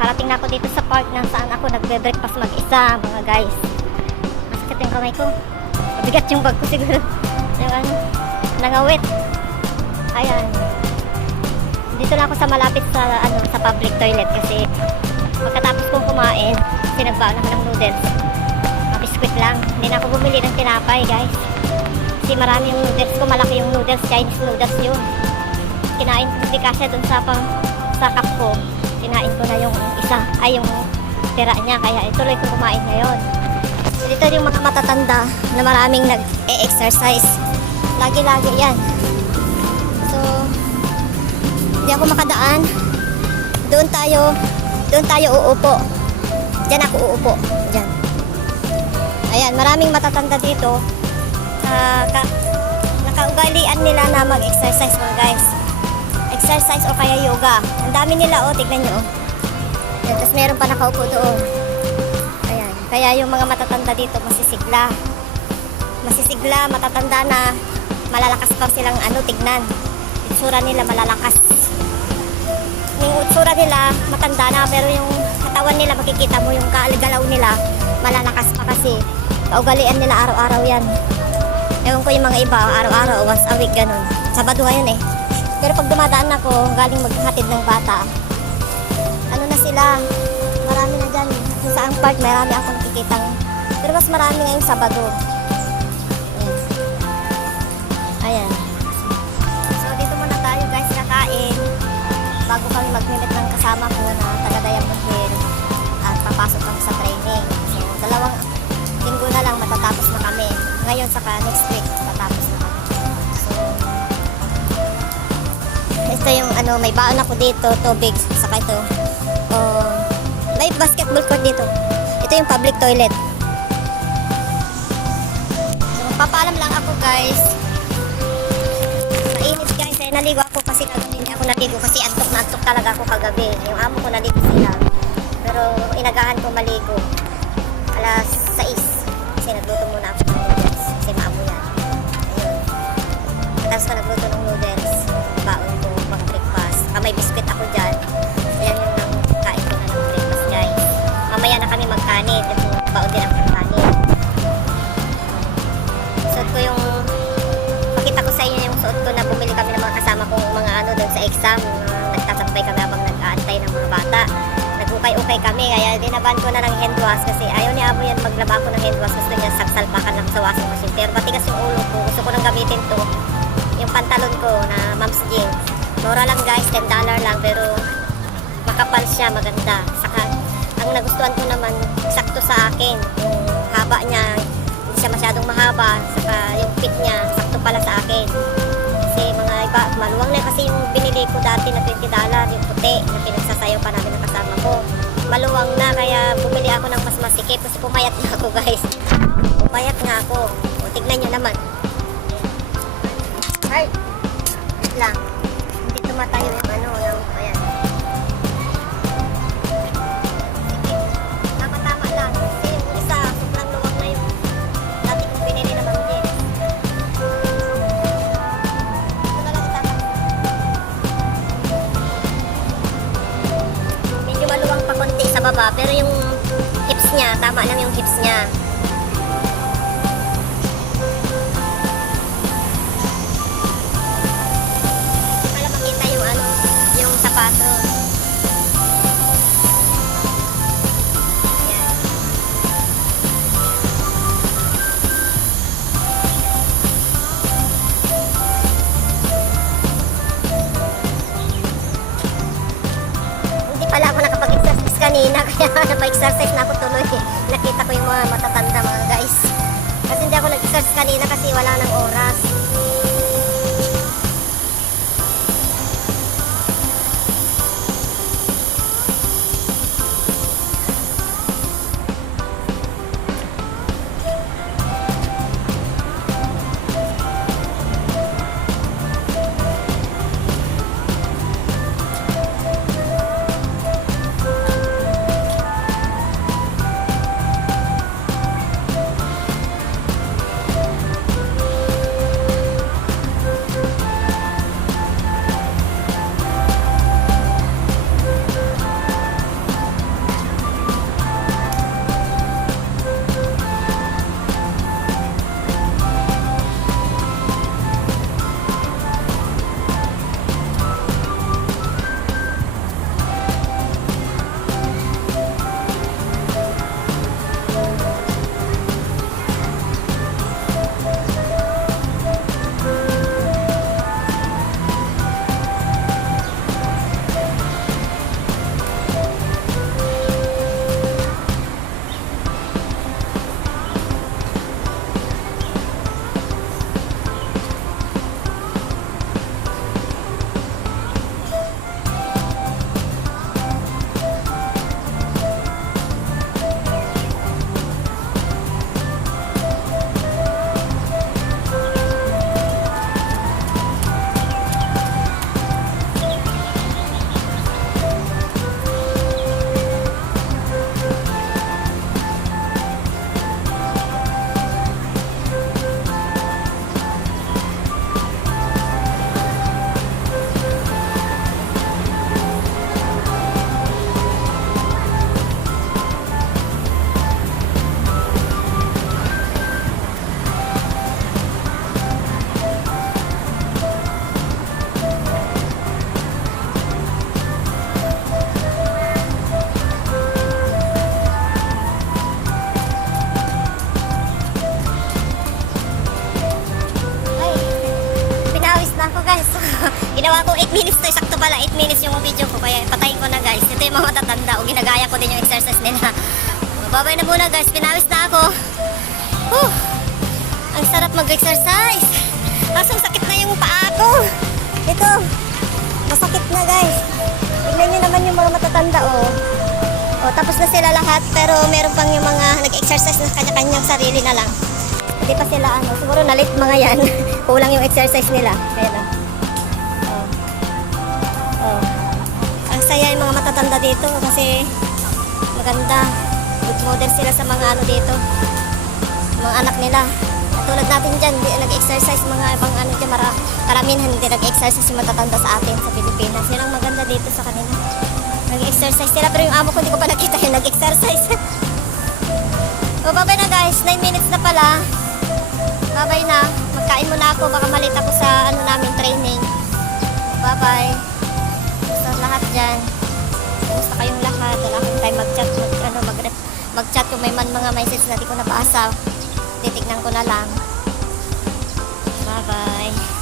Nakarating na ako dito sa park na saan ako nagbe-breakfast mag-isa, mga guys. Masakit yung kamay ko. Mabigat yung bag ko siguro. Yung ano, nangawit. Ayan. Dito na ako sa malapit sa sa public toilet kasi pagkatapos kong kumain, sinagbaan ako ng noodles. Biskuit lang. Hindi na ako bumili ng tinapay, guys. Kasi marami yung noodles ko. Malaki yung noodles. Chinese noodles yun. Kinain ko. Hindi kasya dun sa cup ko. Kinain ko na yung isa. Ay, yung tira niya. Kaya ituloy ko kumain ngayon. Dito yung mga matatanda na maraming nag-e-exercise. Lagi-lagi yan. So, hindi ako makadaan. Doon tayo uupo. Diyan ako uupo. Diyan. Ayan, maraming matatanda dito. Nakaugalian nila na mag-exercise, mga guys. Exercise o kaya yoga. Ang dami nila, oh, tignan nyo. Ayan, tapos meron pa nakaupo doon. Ayan, kaya yung mga matatanda dito masisigla. Masisigla, matatanda na malalakas pa silang tignan. Itsura nila malalakas. Yung itsura nila matanda na, pero yung katawan nila makikita mo yung galaw nila malalakas pa kasi kaugalian nila araw-araw yan. Ewan ko yung mga iba, araw-araw, once a week, ganun. Sabado ngayon eh. Pero pag dumadaan ako, galing maghatid ng bata, ano na sila, marami na dyan. Kung saang part, marami ako nakikitang. Pero mas marami ngayong Sabado. Ayan. So, dito muna tayo, guys, kakain. Bago kami mag-meet ng kasama ko na taga-Diamond Hill at papasok kami sa training. So, 2 linggo na lang matatapos na kami. Ngayon saka next week matatapos na kami. So, ito yung may baon ako dito, tubig, saka ito. May basketball court dito. Ito yung public toilet. So, magpapaalam lang ako, guys. Mainit, guys. Naligo ako kasi kagabi hindi ako naligo kasi antok na antok talaga ako kagabi. Yung amo ko naligo sila. Pero inagahan ko maligo. Alas 6. Kasi nagluto muna ako ng noodles. Kasi maamo yan. Ayun. Tapos ko nagluto ng noodles. Baon ko pang breakfast. May biscuit ako dyan. Ayan yung kain ko na ng breakfast, guys. Mamaya na kami magkanin. Baon din ako ng kanin. Suot ko yung pakita ko sa inyo yung suot ko na bumili kami ng mga kasama kong mga doon sa exam. Nagtasampay kami habang nag-aantay ng mga bata. Nag-ukay-ukay kami, kaya dinaban ko na ng hand wash kasi ayaw ni amo yan maglaba ko ng hand wash. Gusto niya saksalpakan lang sa washing machine. Pero matigas yung ulo ko. Gusto ko nang gamitin to. Yung pantalon ko na mom's jeans. Mura lang, guys, $10 lang. Pero makapal siya, maganda. Saka, ang nagustuhan ko naman, sakto sa akin. Yung haba niya, hindi siya masyadong mahaba. Saka yung fit niya, sakto pala sa akin. Kasi mga iba, maluwang na kasi yung binili ko dati na $20, yung puti na pinagsasayaw pa namin ng kasama ko. Maluwang na, kaya bumili ako ng mas masikip kasi pumayat na ako, guys. Pumayat nga ako. O, tignan nyo naman. Ay! Wait lang. Hindi tumatayo yung yung, ayan. Sige. Tama-tama lang. Kasi yung isa, sobrang luwag na yung dati kong binili na mamjin. Maluwang pa konti sa baba, pero yung hips niya, tama lang yung hips niya. Para makita yung yung sapatos. Ayan. Hindi pala ako nakapag-exercise kanina, kaya napa-exercise na ako tuloy. Nakita ko yung mga matatanda, mga guys. Kasi hindi ako nag-exercise kanina kasi wala nang oras. minutes to, sakto pala 8 minutes yung video ko, kaya patayin ko na guys. Ito yung mga matatanda, o ginagaya ko din yung exercise nila. Babay na muna guys, pinawis na ako. Ang sarap mag-exercise. Kaso sakit na yung paa ko. Ito, masakit na guys. Tignan nyo naman yung mga matatanda tapos na sila lahat, pero meron pang yung mga nag-exercise na kanya-kanyang sarili na lang. Hindi pa sila siguro na-late mga yan. Kulang yung exercise nila. Kaya na. Ang saya yung mga matatanda dito kasi maganda. Good model sila sa mga dito. Mga anak nila. Tulad natin dyan, nag-exercise mga ibang dyan, karamihan hindi nag-exercise yung matatanda sa atin sa Pilipinas. Yan ang maganda dito sa kanila. Nag-exercise sila, pero yung amo ko hindi ko pa nakita yung nag-exercise. Babay na guys, 9 minutes na pala. Babay na. Magkain muna ako, baka malit ako sa namin training. Bye-bye. Sa lahat dyan. Kumusta kayong lahat? Wala akong time mag-chat, mag-chat kung may mga message na di ko nabasa. Titignan ko na lang. Bye-bye.